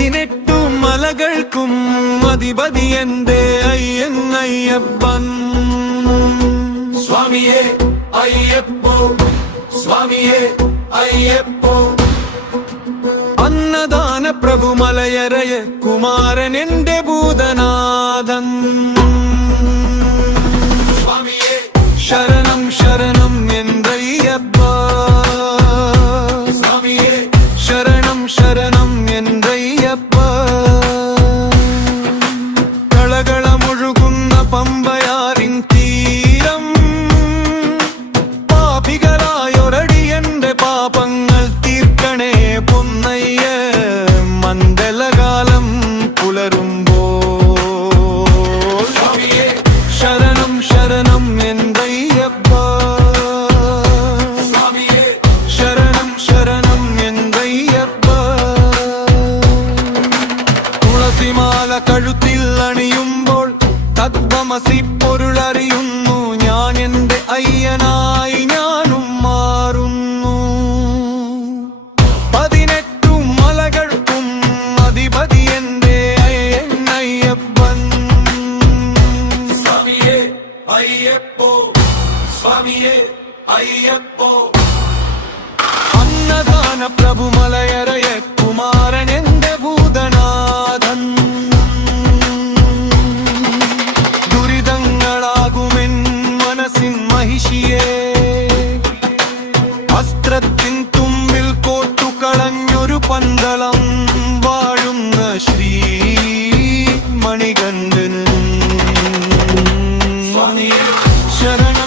18 മലകൾക്കും അധിപതി എന്റെ അയ്യൻ അയ്യപ്പൻ. സ്വാമിയേ അയ്യപ്പോ, സ്വാമിയേ അയ്യപ്പോ. അന്നദാന പ്രഭു മലയരയ കുമാരൻ എന്റെ ഭൂതനാഥൻ. സ്വാമിയേ ശരണം ശരണം എന്തയ്യപ്പ. സ്വാമിയേ ശരണം ശരണം എന്തയ്യപ്പ. കളകളമൊഴുകുന്ന പമ്പയാറിൻ തീരം പാപികളായൊരടി എന്റെ പാപങ്ങൾ തീർക്കണേ പൊന്നയ്യ. മണ്ഡലകാലം പുലരുമ്പോ സ്വാമിയേ ശരണം ശരണം എന്തയ്യപ്പ. സ്വാമിയേ ശരണം ശരണം എന്തയ്യപ്പ. തുളസിമാല കഴുത്തിൽ അണിയുമ്പോൾ തത്വമസി പൊരുളറിയുന്നു ഞാൻ. എന്റെ അയ്യനായി ഞാനും മാറുന്നു. 18 മലകൾക്കും അധിപതി എന്റെ അയ്യൻ അയ്യപ്പൻ. സ്വാമിയേ അയ്യപ്പോ, സ്വാമിയേ അയ്യപ്പോ. അന്നദാന പ്രഭു മലയരയ കുമാരൻ എന്റെ ഭൂതനാഥൻ. ദുരിതങ്ങളാകുമെൻ മനസ്സിൻ മഹിഷിയേ, അസ്ത്രത്തിൻ തുമ്പിൽ കോട്ടുകളഞ്ഞൊരു പന്തളം വാഴുന്ന ശ്രീ മണികണ്ഠൻ. സ്വാമിയേ ശരണം